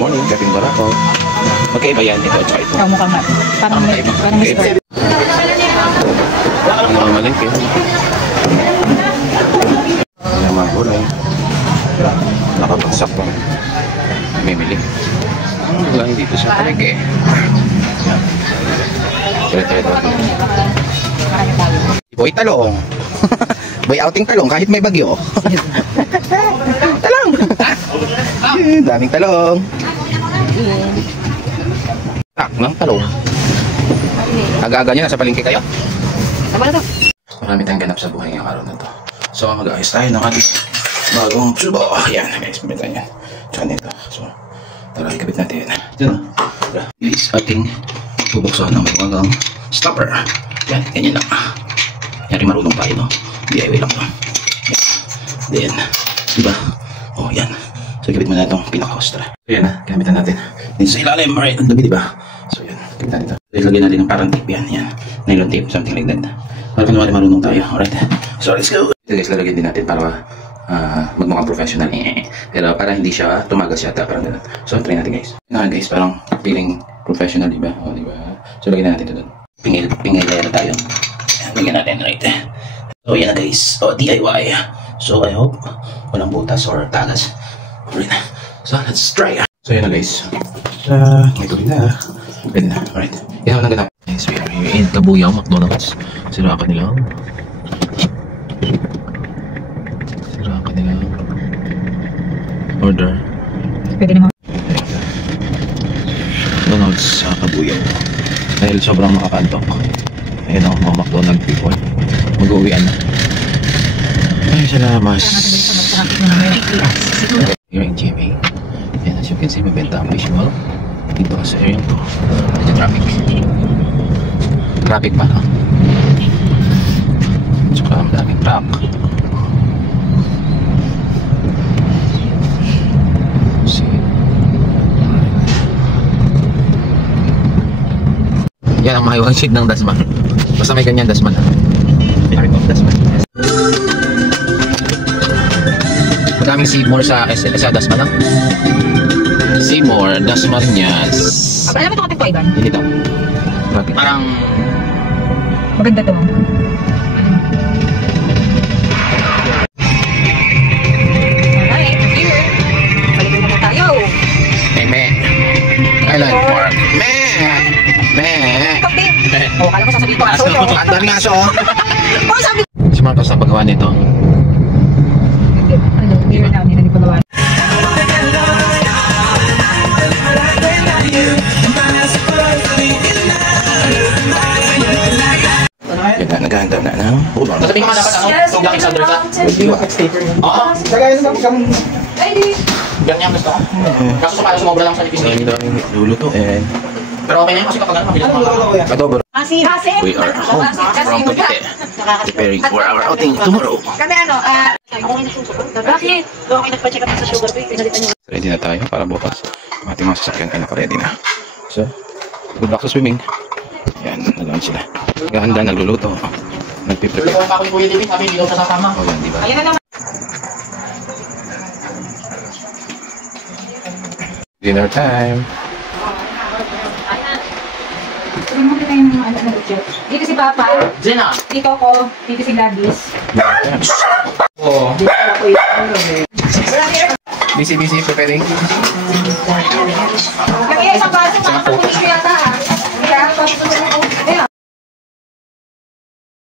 morning, gabing barako. Okay ba yan? Ito, tsaka ito. Mukha nga. Parang Mr. Ano malingki? Ayan mga gulay. Nakapagsak pang mimili. Ang gulay dito sa palengke. Ito. Boy talong. Boy outing talong kahit may bagyo. Talong. Daming talong. Tak ng talong. Aga-aga nyo nasa palengke kayo? Marami tayong ganap sa buhay ngayong araw na to. So mag-ayos tayo ng ating bagong subo. Ayan guys, may ganyan. Tsaka nito. So tara, ikabit natin. Diyan na. Guys, ating bubuksan ng mga stopper. Yan, ganyan lang. Yan, marunong tayo, no? DIY lang, no? Yan. Then, diba? Oh, yan. So, ikabit mo na itong pinaka-hostra. So, yan na. Gamitan natin. Dito sa ilalim. Alright, ang dumi, diba? So, yan. Gamitan natin ito. So, ilagay natin ng parang tape yan. Yan. Nylon tape, something like that. Para kunwari marunong tayo. Alright. So, let's go. Ito guys, lalagyan din natin para magmukhang professional. Pero para hindi siya tumagas yata. Parang ganun. So, try natin guys. Yan guys, parang feeling professional, diba? O, diba? So, lagyan natin ito doon. Pingay layer na tayo. Lagyan natin right. So, yan na guys. O, DIY. So, I hope walang butas or tagas. Alright. So, let's try. So, yan na guys. May tubig na. Pwede na. Alright. Yan na ganap. Guys, we are here in Kabuyaw, McDonald's. Sira ka nilang order. Pwede naman. McDonald's sa Kabuyaw. Dahil sobrang makakantok. Ayun ako, mga McDonald's people. Mag-uwian na. Ay, salamat. Here in GMA. And as you can see, mabenta ang visual. Dito sa area to. Medyo traffic. Traffic pa, no? Tsaka ang daming truck. Yan ang mahiwang shade ng dasman. Basta may ganyan dasman. Dasman. Madaming Seymour sa dasman. Seymour, dasman Nias. Alam mo ito kapit ko, Ivan? Hindi daw. Parang maganda ito. Alright, here. Balikin na tayo. me. I like pork. Me. Oh, kala mo sasabihin ko aso yun. Ang daming aso. Oh, sabi ko. Si Marcos ang paggawa nito. Ano, here na, hindi na di pagawa. Yan, naghahanda na ng ulam. Sasabihin ko dapat ano, Black Alexander ka? Oo. Tagay na kami. Ganyan gusto ko. Kaso sa para sumobra lang sa lipis Ang daming luluto eh. Pero okay na yun kasi kapag ano, mabilis mga Adobo. Kasi. We are home from Cavite. Preparing for our outing tomorrow. Kami ano, ako may nagsusuko. Bakit? Ako may nagpa-check up sa sugar pill. Pinalitan niyo. Ready na tayo para bukas. Ating mga sasakyan ay naka-ready na. So, good luck sa swimming. Yan, nagawan sila. Gahanda, nagluluto. Nagpiprepare. Lulukuhan pa ako ni Kuya Divin, sabi hindi daw siya sasama. O yan, diba? Ayan na naman. Dinner time. Sabihin mo kita yung ano na budget. Dito si Papa. Jenna! Dito ako. Dito si Gladys. Oo. Dito ako yung Busy preparing.